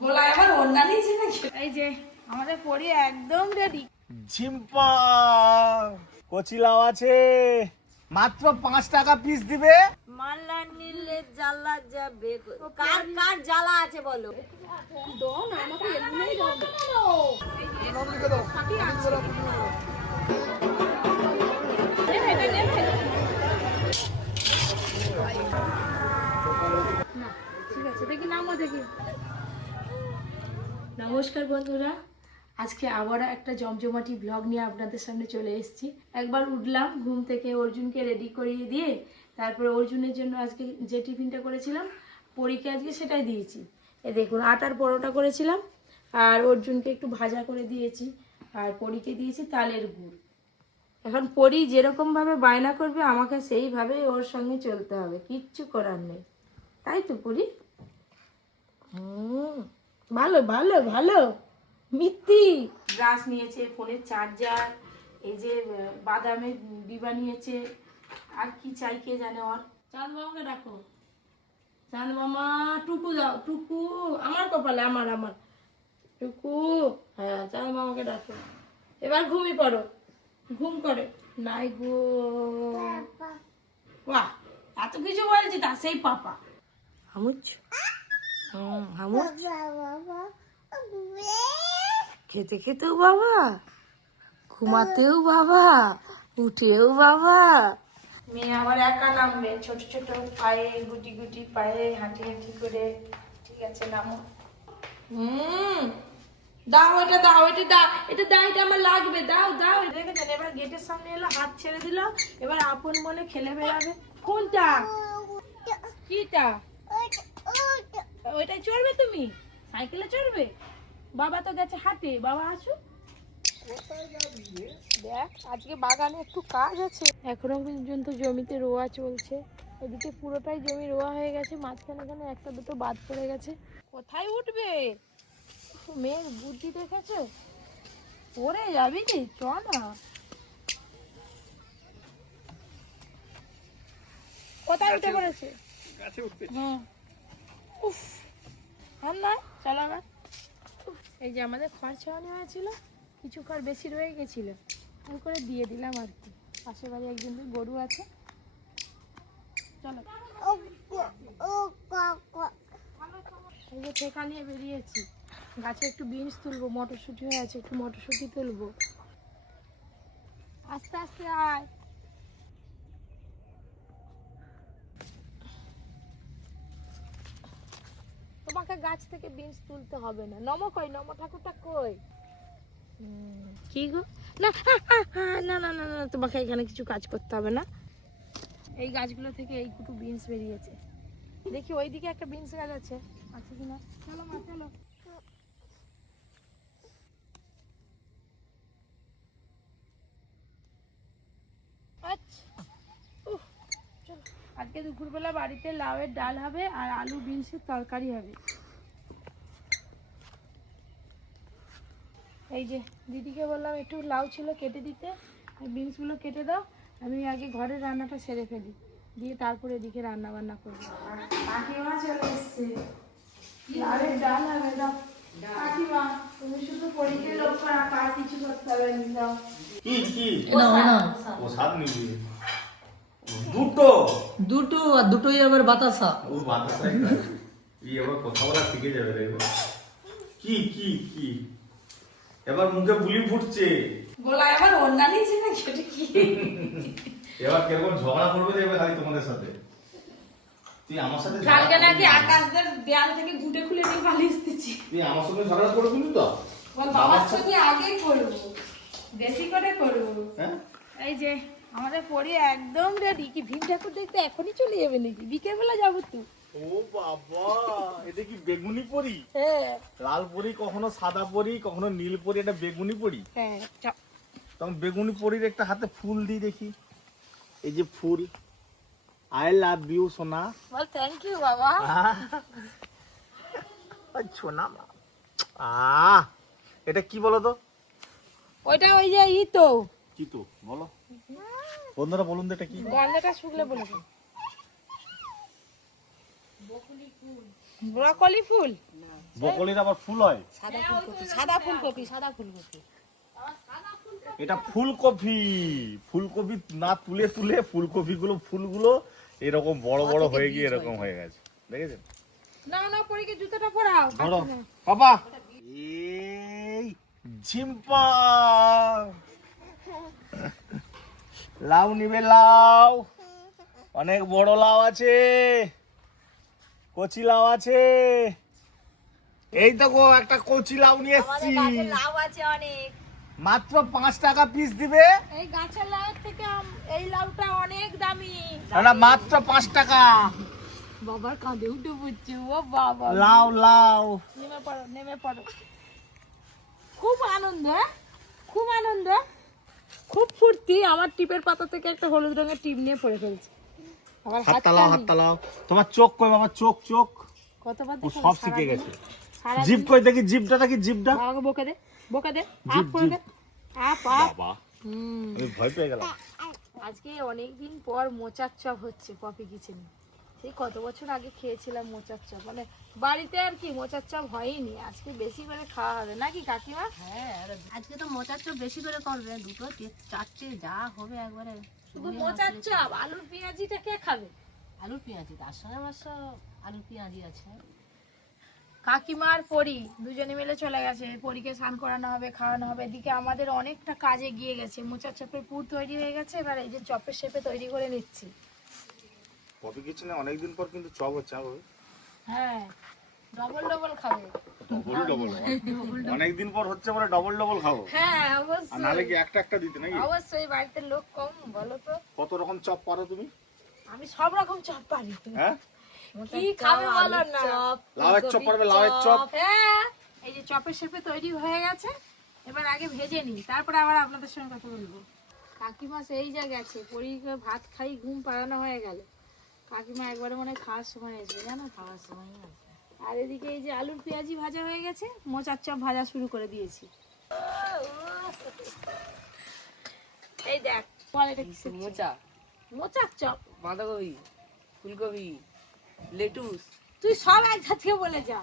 গোলায় আবার ওড়না নিয়েছে নাকি? এই যে আমাদের পরি একদম রেডি। ঝিম্পা কচি লাউ আছে, মাত্র 5 টাকা পিস দিবে। মাল্লা নিলে জ্বালা যাবে। কার কার জ্বালা আছে বলো? দাও না আমাকে, এমনিই দাও না। ঠিক আছে, দেখি নামও দেখি। নমস্কার বন্ধুরা, আজকে আবারও একটা জমজমাটি ব্লগ নিয়ে আপনাদের সামনে চলে এসেছি। একবার উঠলাম ঘুম থেকে, অর্জুনকে রেডি করিয়ে দিয়ে তারপরে অর্জুনের জন্য আজকে যে টিফিনটা করেছিলাম পরীকে আজকে সেটাই দিয়েছি। এ দেখুন, আটার পরোটা করেছিলাম আর অর্জুনকে একটু ভাজা করে দিয়েছি আর পরীকে দিয়েছি তালের গুড়। এখন পরী যেরকমভাবে বায়না করবে আমাকে সেইভাবে ওর সঙ্গে চলতে হবে, কিচ্ছু করার নেই। তাই তো পরী? ভালো ভালো ভালো। মিত্তি ব্রাশ নিয়েছে, ফোনের চার্জার, এই যে বাদামের ডিবা নিয়েছে, আর কি চাই কে জানে ওর। চাঁদ মামাকে ডাকো, চাঁদ মামা। টুকু দাও, টুকু আমার কপালে, আমার আমার টুকু। হ্যাঁ, চাঁদ মামাকে ডাকো। এবার ঘুমিয়ে পড়ো, ঘুম করে নাই গো। বাহ, এত কিছু বলছি তা সেই পাপা। হামুচ হামুচ, খেতে খেতেও বাবা, ঘুমাতেও বাবা, উঠেও বাবা। মেয়ে আবার একা নামবে, ছোট ছোট পায়ে, গুটি গুটি পায়ে হাঁটি হাঁটি করে। ঠিক আছে, নামো। দাও এটা, দাও এটা, দাও এটা, দাও এটা আমার লাগবে, দাও দাও। দেখেছেন, এবার গেটের সামনে এলো, হাত ছেড়ে দিল, এবার আপন মনে খেলে বেড়াবে। কোনটা? কিটা? ওইটাই চড়বে তুমি? সাইকেলে চড়বে? বাবা তো গেছে হাঁটে, বাবা আসুক। দেখ, আজকে বাগানে একটু কাজ আছে। এখনো পর্যন্ত জমিতে রোয়া চলছে। এদিকে পুরোটাই জমি রোয়া হয়ে গেছে, মাঝখানে এখানে একটা দুটো বাদ পড়ে গেছে। কোথায় উঠবে? মেয়ের বুদ্ধি দেখেছো? পড়ে যাবি কি? চ না। কোথায় উঠে পড়েছে? হ্যাঁ, উফ, আর না, চলো না। এই যে আমাদের খড় ছাওয়ানো হয়েছিল, কিছু খড় বেশি রয়ে গেছিল, ওই করে দিয়ে দিলাম আর কি। পাশের বাড়ি একজনের গরু আছে, চলো। এই যে ঠেকা নিয়ে বেরিয়েছি, গাছে একটু বিনস তুলবো, মটরশুঁটি হয়ে আছে, একটু মটরশুঁটি তুলবো। আস্তে আস্তে আয়। তোমাকে গাছ থেকে বিনস তুলতে হবে না। নম কই, নম ঠাকুরটা কই? কি গো? না না না না না, তোমাকে এখানে কিছু কাজ করতে হবে না। এই গাছগুলো থেকে এই দুটো বিনস বেরিয়েছে। দেখি ওইদিকে একটা বিনস গাছ আছে, আছে কিনা। চলো মা, চলো। আজকে দুপুরবেলা বাড়িতে লাউয়ের ডাল হবে আর আলু বিনসের তরকারি হবে। এই যে দিদিকে বললাম একটু লাউ ছিল কেটে দিতে, বিনসগুলো কেটে দাও, আমি আগে ঘরের রান্নাটা সেরে ফেলি, দিয়ে তারপরে এদিকে রান্না বান্না করবো। কাকিমা চলে এসছে, লাউয়ের ডাল হবে। দাও কাকিমা, তুমি শুধু পরীকে লক্ষ্য রাখো, আর কিছু করতে হবে না। দাও। কি কি ও স্বাদ নিবি? দুটো দুটো, আর দুটোই আবার বাতাসা। ও বাতাসাই এই আবার কথা বলা শিখে যাবে রে। কি কি কি এবার মুখে বুলি ফুটছে। গোলায় আবার ওড়না নিয়েছে নাকি? সেটা কি? এবার কেমন ঝগড়া করবে দেখবে খালি তোমাদের সাথে। তুই আমার সাথে কালকে নাকি আকাশদের দেয়াল থেকে গুটে খুলে নিয়ে পালিয়ে এসেছি। তুই আমার সাথে ঝগড়া করবি তো? বল, বাবার সঙ্গে আগেই করবো, বেশি করে করবো। হ্যাঁ, এই যে আমাদের পরি একদম রেডি। কি ভিন ঠাকুর দেখতে এখনই চলে যাবে নাকি? বিকেল বেলা যাবো তো। ও বাবা, এটা কি বেগুনি পরি? হ্যাঁ, লাল পরি, কখনো সাদা পরি, কখনো নীল পরি, এটা বেগুনি পরি। হ্যাঁ, তখন বেগুনি পরির একটা হাতে ফুল দিই দেখি। এই যে ফুল, আই লাভ ইউ সোনা। বল থ্যাংক ইউ বাবা। সোনা, এটা কি বলো তো? ওইটা ওই যে ই তো। কি তো বলো বন্ধুরা, বলুন তো এটা কি? গন্ধটা শুকলে বলে। বকুলি ব্রকলি ফুল বকলির আবার ফুল হয়? সাদা ফুলকপি এটা ফুলকপি। ফুলকপি না তুলে তুলে ফুলকপি গুলো ফুলগুলো এরকম বড় বড় হয়ে গিয়ে এরকম হয়ে গেছে, দেখেছেন? না পরীকে জুতোটা পরাও। ধরো বাবা, এই ঝিম্পা লাউ নিবে, লাউ অনেক বড় লাউ আছে, কচি লাউ আছে। এই তো গো একটা কচি লাউ নিয়ে এসেছি, লাউ আছে অনেক, মাত্র 5 টাকা পিস দিবে। এই গাছের লাউ থেকে এই লাউটা অনেক দামি। না মাত্র 5 টাকা। বাবার কাঁধে উঠে পড়ছে, ও বাবা। লাউ লাউ নেমে পড়ো। খুব আনন্দ, খুব আনন্দ, খুব ফুর্তি। আমার টিপের পাতা থেকে একটা হলুদ রঙের টিপ নিয়ে পড়ে ফেলছে। আমার হাতটা লাও, হাতটা লাও। তোমার চোখ কই বাবা? চোখ চোখ কতবার ও সব শিখে গেছে। সারা জিভ কই দেখি, জিভটা দেখি, জিভটা। বাবাকে বকে দে, বকে দে। জিভ, আপ করে দে, আপ আপ। বাবা আমি ভয় পেয়ে গেলাম। আজকে অনেকদিন পর মোচার চপ হচ্ছে পপি কিচেনে। সেই কত বছর আগে খেয়েছিলাম মোচার চপ, মানে বাড়িতে আর কি মোচার চপ হয়নি। আজকে বেশি করে খাওয়া হবে নাকি কাকিমা? হ্যাঁ, আজকে তো মোচার চপ বেশি করে করবে, 2 4টে যা হবে একবারে। শুধু মোচার চপ, আলুর পেঁয়াজিটা কে খাবে? আলুর পেঁয়াজি, তার সঙ্গে অবশ্য আলুর পেঁয়াজি আছে। কাকিমা আর পরি দুজনে মিলে চলে গেছে। পরীকে স্নান করানো হবে, খাওয়ানো হবে। এদিকে আমাদের অনেকটা কাজে গিয়ে গেছে। মোচার চপের পুর তৈরি হয়ে গেছে, এবার এই যে চপের শেপে তৈরি করে নিচ্ছি। কফি কিচেনে অনেকদিন পর কিন্তু চপ হচ্ছে। হ্যাঁ, ডবল ডবল খাবে। ডবল ডবল অনেকদিন পর হচ্ছে বলে ডবল ডবল খাবো। হ্যাঁ আর অবশ্যই, নালে কি একটা একটা দিতে নাকি? অবশ্যই। বাড়িতে লোক কম, বলো তো। কত রকম চপ পারো তুমি? আমি সব রকম চপ পারি। হ্যাঁ, কি খাবে বলো না? লাউয়ের চপ পারবে, লাউয়ের চপ। হ্যাঁ, এই যে চপের শেপে তৈরি হয়ে গেছে। এবার আগে ভেজে নিই, তারপরে আবার আপনাদের সঙ্গে কথা বলবো। কাকিমা সেই যা গেছে, পরীকে ভাত খাই ঘুম পাড়ানো হয়ে গেল। কাকিমা একবারে মনে হয় খাওয়ার সময় আসবে, জানো? খাওয়ার সময় আর এদিকে এই যে আলুর পেঁয়াজি ভাজা হয়ে গেছে, মোচার চপ ভাজা শুরু করে দিয়েছি। এই দেখ, বল এটা কি? মোচা, মোচার চপ, বাঁধাকপি, ফুলকপি, লেটুস, তুই সব এক জাতীয় বলে যা।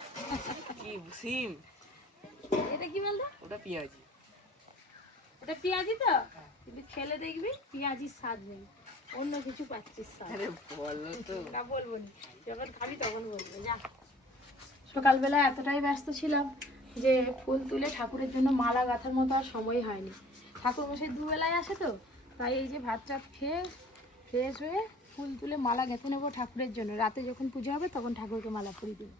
কি সিম, এটা কি বলতো? ওটা পেঁয়াজি। এটা পেঁয়াজি তো, কিন্তু খেলে দেখবি পেঁয়াজির স্বাদ নেই, অন্য কিছু পাচ্ছিস স্বাদ। আরে বলো তো। না বলবো না, যখন খাবি তখন বলবো। যা। সকালবেলা এতটাই ব্যস্ত ছিলাম যে ফুল তুলে ঠাকুরের জন্য মালা গাঁথার মতো আর সময় হয়নি। ঠাকুর মশাই দুবেলায় আসে তো, তাই এই যে ভাত টাত খেয়ে ফ্রেশ হয়ে ফুল তুলে মালা গেঁথে নেবো ঠাকুরের জন্য। রাতে যখন পুজো হবে তখন ঠাকুরকে মালা পরিয়ে দেবো।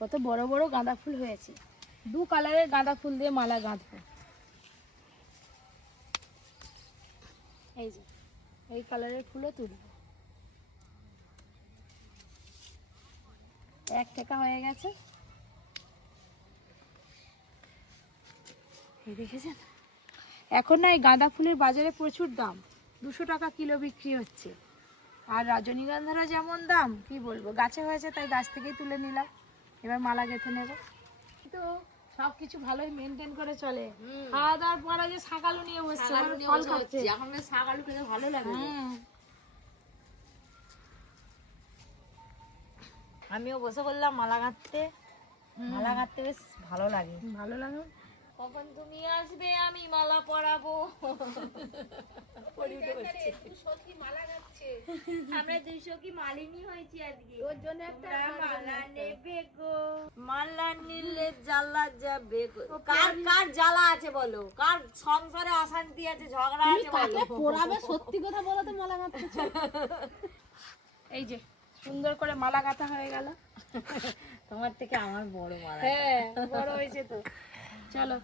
কত বড় বড় গাঁদা ফুল হয়েছে, 2 কালারের গাঁদা ফুল দিয়ে মালা গাঁথবো। এই যে এই কালারের ফুলও তুলবো। 1 টাকা হয়ে গেছে, এই দেখেছেন? এখন না এই গাঁদা ফুলের বাজারে প্রচুর দাম, 200 টাকা কিলো বিক্রি হচ্ছে। আর রজনীগন্ধারও যেমন দাম, কি বলবো, গাছে হয়েছে তাই গাছ থেকেই তুলে নিলাম। এবার মালা গেঁথে নেব। কিন্তু সব কিছু ভালোই মেনটেন করে চলে। খাওয়া দাওয়ার পরে যে শাকালু নিয়ে বসছে, ফল খাচ্ছে। এখন শাক আলু খেতে ভালো লাগে। আমিও বসে বললাম মালা গাঁথতে, মালা গাঁথতে বেশ ভালো লাগে। ভালো লাগে। কখন তুমি আসবে আমি মালা পরাবো। আমরা 200 কি মালিনী হয়েছি আজকে, ওর জন্য একটা মালা নেবে গো। মালা নিলে জ্বালা যাবে গো। কার কার জ্বালা আছে বলো? কার সংসারে অশান্তি আছে, ঝগড়া আছে বলো? পোড়াবে, সত্যি কথা বলো তো, মালা গাঁথতে। এই যে সুন্দর করে মালা গাঁথা হয়ে গেল। তোমার থেকে আমার বড় মালা। হ্যাঁ, বড় হয়েছে তো। চলো।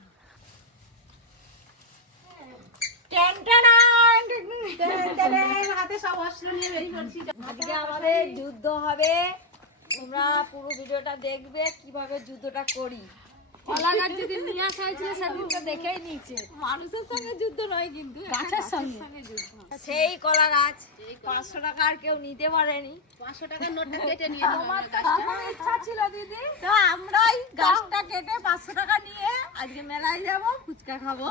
হাতে সব অস্ত্র নিয়ে বেরিয়ে পড়ছি। আজকে আমাদের যুদ্ধ হবে, তোমরা পুরো ভিডিওটা দেখবে কিভাবে যুদ্ধটা করি। কলা গাছ যেদিন নিয়ে আসা হয়েছিল সেদিন তো দেখেই নিয়েছে। মানুষের সঙ্গে যুদ্ধ নয় কিন্তু, গাছের সঙ্গে। সেই কলা গাছ 500 টাকা আর কেউ নিতে পারেনি। 500 টাকার নোটটা কেটে নিয়ে তোমার তো সেটাই ইচ্ছা ছিল দিদি, তো আমরাই গাছটা কেটে 500 টাকা নিয়ে আজকে মেলায় যাবো, ফুচকা খাবো।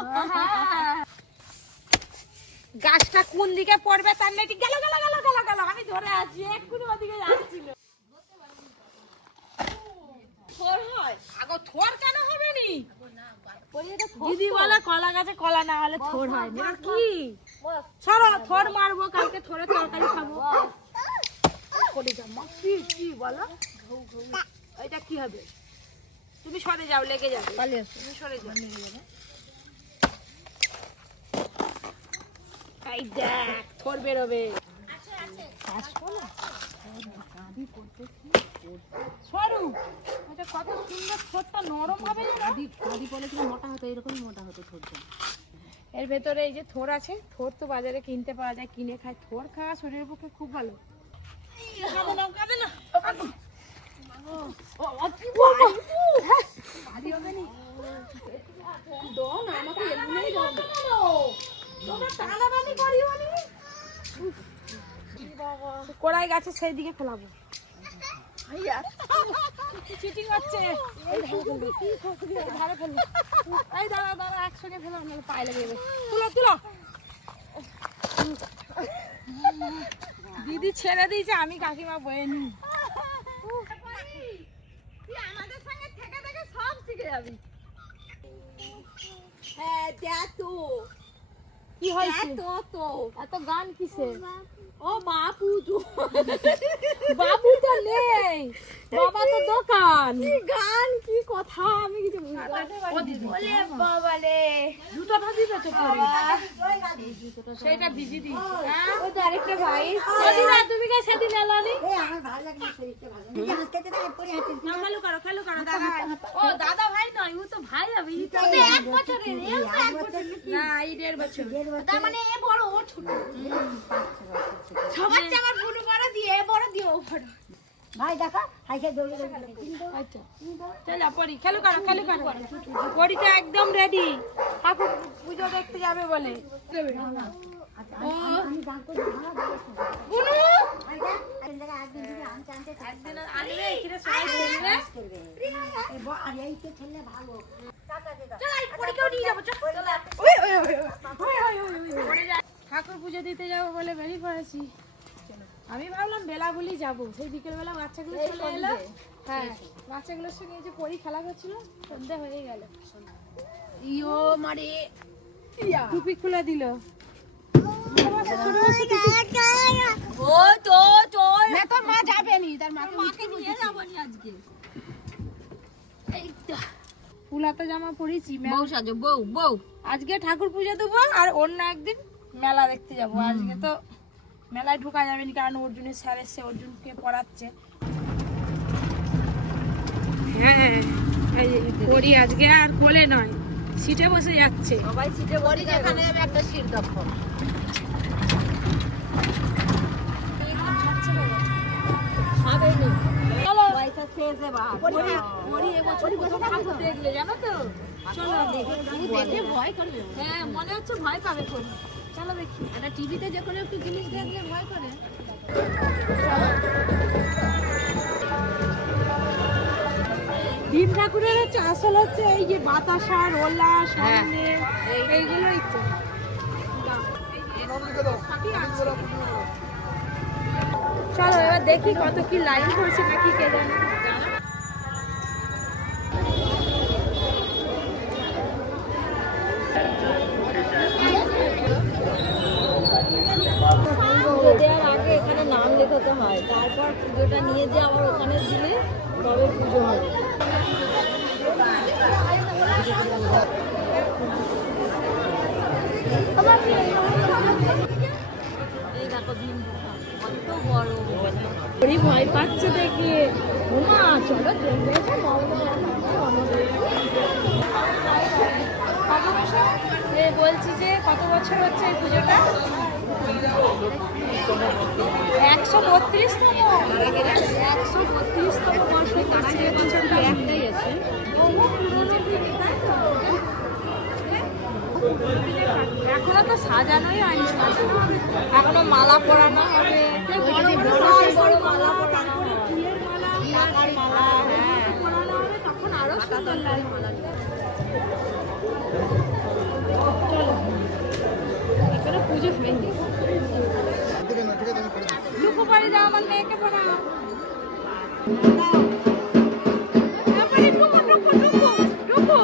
গাছটা কোন দিকে পড়বে তার নেই, গেল গেল গেল গেল গেল, আমি ধরে আছি, এক্ষুনি ওদিকে যাচ্ছিল। দিদি বলে কলা গাছে কলা না হলে থোড় হয় না কি সরো থোড় মারবো কালকে থোড়ে তরকারি খাবো করে যাও মা কি বলো এটা কি হবে তুমি সরে যাও লেগে যাবে তুমি সরে যাও এই দেখ থোড় বেরোবে সরু এটা কত সুন্দর থোড়টা নরম হবে আদি বলে কি মোটা হতো এরকমই মোটা হতো থোড়টা এর ভেতরে এই যে থোড় আছে থোড় তো বাজারে কিনতে পাওয়া যায় কিনে খায় থোড় খাওয়া শরীরের পক্ষে খুব ভালো কাঁদে না কড়াই গাছে সেই দিকে ফেলাবো চিটিং হচ্ছে এই দাঁড়া একসঙ্গে ফেলাম নাহলে পায়ে লেগে যাবে তুলো দিদি ছেড়ে দিয়েছে আমি কাকিমা বয়ে নি আমাদের সঙ্গে থেকে থেকে সব শিখে যাবি হ্যাঁ দেখ তো কি হয়েছে তো এত গান কিসের ও বাপু তো বাবু তো নেই বাবা তো দোকান কি গান কি কথা আমি কিছু বুঝতে পারছি ওলে বাবা রে জুতোটা দিতে তো পরে সেটা ভিজি দিয়েছি হ্যাঁ ও ডাইরেক্টর ভাই সেদিন তুমি কে সেদিন এলানি এই আমার ভালো লাগে না শরীরটা ভালো লাগে না হাসতে হাসতে পরে হাঁটতে না খেলো করো দাদা ও দাদা ভাই নয় ও তো ভাই হবে ই তো এক বছরের এক বছর না এই 1.5 বছর তার মানে এ বড় ও ছোট সবার চেয়ে আমার বুনু বড় দিয়ে এ বড় দিয়ে ও বড় ভাই দেখা হাইকে দৌড়ে দৌড়ে আচ্ছা চলো পরি খেলো করো পরি তো একদম রেডি ঠাকুর পুজো দেখতে যাবে বলে ও আমি গান করে ভালো বুনু একদিন দিকে আনতে আনতে একদিন আনবে এখানে সবাই খেলবে আর এই তো ছেলে ভালো চল আই পরীকেও নিয়ে যাবো চল পরে যা ঠাকুর পুজো দিতে যাবো বলে বেরিয়ে পড়েছি আমি ভাবলাম বেলা বলি যাবো সেই বিকেলবেলা বাচ্চাগুলো চলে এলো হ্যাঁ বাচ্চাগুলোর সঙ্গে এই যে পরি খেলা করছিল সন্ধ্যা হয়ে গেল ইয়ো মারে টুপি খুলে দিল ও তো তোর না তোর মা যাবে নি তার মাকে মাকে নিয়ে যাব নি আজকে এই তো ফুলাতা জামা পরেছি বউ সাজো বউ আজকে ঠাকুর পুজো দেবো আর অন্য একদিন মেলা দেখতে যাব আজকে তো মেলায় ঢোকা যাবে না কারণ অর্জুনের স্যার এসে অর্জুনকে পড়াচ্ছে হ্যাঁ পরি আজকে আর কোলে নয় সিটে বসে যাচ্ছে সবাই সিটে বসে যেখানে আমি একটা সিট দক্ষ খাবেনি চলো পয়সা শেষে বাবা পরি এবছর প্রথম ঠাকুর দেখলে জানো তো চলো দেখে ভয় করবে হ্যাঁ মনে হচ্ছে ভয় পাবে পরি চলো দেখি এটা টিভিতে যে কোনো একটু জিনিস দেখলে ভয় করে ভীম ঠাকুরের হচ্ছে আসল হচ্ছে এই যে বাতাসা রোলা সামনে এইগুলোই তো চলো এবার দেখি কত কি লাইন করছে নাকি কে জানে পুজো দেওয়ার আগে এখানে নাম লেখাতে হয় তারপর পুজোটা নিয়ে যে আবার ওখানে দিলে তবে পুজো হবে এই দেখো ভীম কত বড় ওরই ভয় পাচ্ছে দেখে ওমা চলো দেখবে বলছি যে কত বছর হচ্ছে এই পুজোটা 132তম 132তম বর্ষ করছে এবছর তো একটাই আছে এখনো তো সাজানোই হয়নি এখনো মালা পরানো হবে বড় মালা পরানো হবে ফুলের মালা টাকার মালা হ্যাঁ পরানো হবে তখন আরো সুন্দর লাগবে চলো এখানে পুজো হয়নি লুকো পাড়ি দাও আমার মেয়েকে পড়াও তারপরে টুকু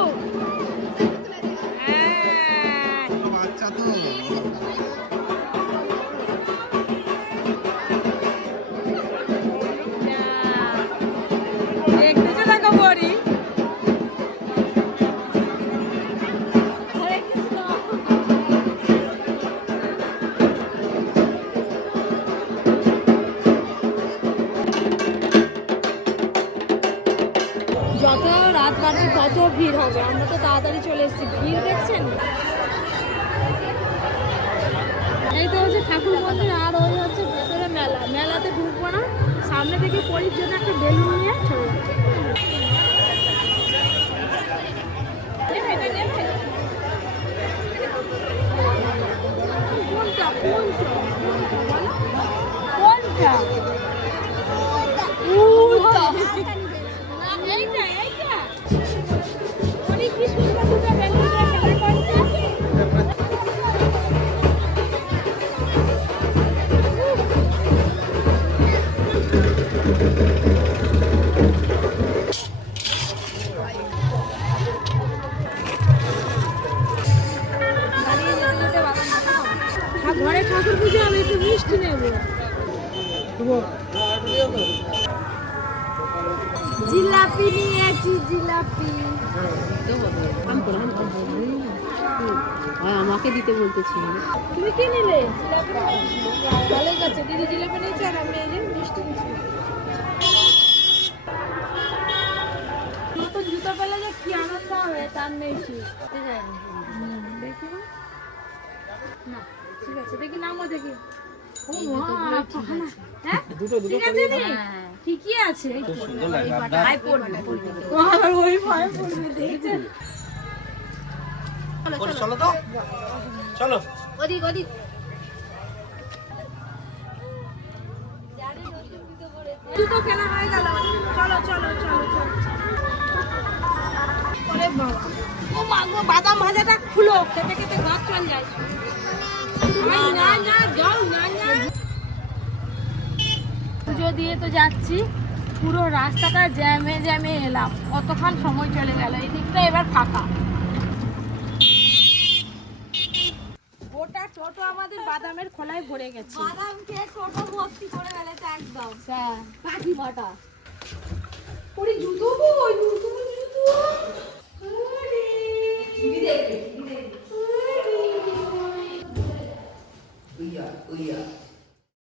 যত রাত বাড়বে তত ভিড় হবে। আমরা তো তাড়াতাড়ি চলে এসেছি, ভিড় দেখছেন। এই তো হচ্ছে ঠাকুর মন্দির, আর ওই হচ্ছে ভেতরে মেলা। মেলাতে ঢুকবো না, সামনে থেকে পরীর জন্য একটা বেলুন নিয়ে চলে যাবো। কোনটা কোনটা কোনটা এইটা এইটা অনেক কি সুন্দর দুটো বেলুন খেলা করছে। ঘরে ঠাকুর পুজো আমি একটু মিষ্টি নেব। জিলাপি নিয়েছি, জিলাপি। আমাকে দিতে বলতেছি। তুমি কি নিলে? ভালো গেছে, দিদি জিলাপি নিয়েছে আর আমি এই যে মিষ্টি নিয়েছি। তো জুতো পেলে যে কি আনন্দ হবে তার নেই ঠিক। দেখি না, ঠিক আছে, দেখি নামও দেখি। ও মা, হ্যাঁ ঠিক আছে নি, ঠিকই আছে। খুব সুন্দর লাগে ভাই পড়বে, আর ওই ভাই পড়বে, দেখছেন। চলো তো, চলো ওদিক ওদিক। জুতো কেনা হয়ে গেল, চলো চলো চলো চলো। ওরে বাবা, ও মা গো, বাদাম ভাজাটা খুলো, খেতে খেতে গাছ চল যায়। না না যাও, না না। পুজো দিয়ে তো যাচ্ছি, পুরো রাস্তাটা জ্যামে জ্যামে এলাম, কতক্ষণ সময় চলে গেল। এই দিকটা এবার ফাঁকা। গোটা টোটো আমাদের বাদামের খোলায় ভরে গেছে। বাদাম খেয়ে টোটো ভর্তি করে ফেলেছে একদম। হ্যাঁ, কাঠি মাটা। ওরে জুতো কই, জুতো জুতো। আরে টিভি দেখবে, টিভি দেখবে।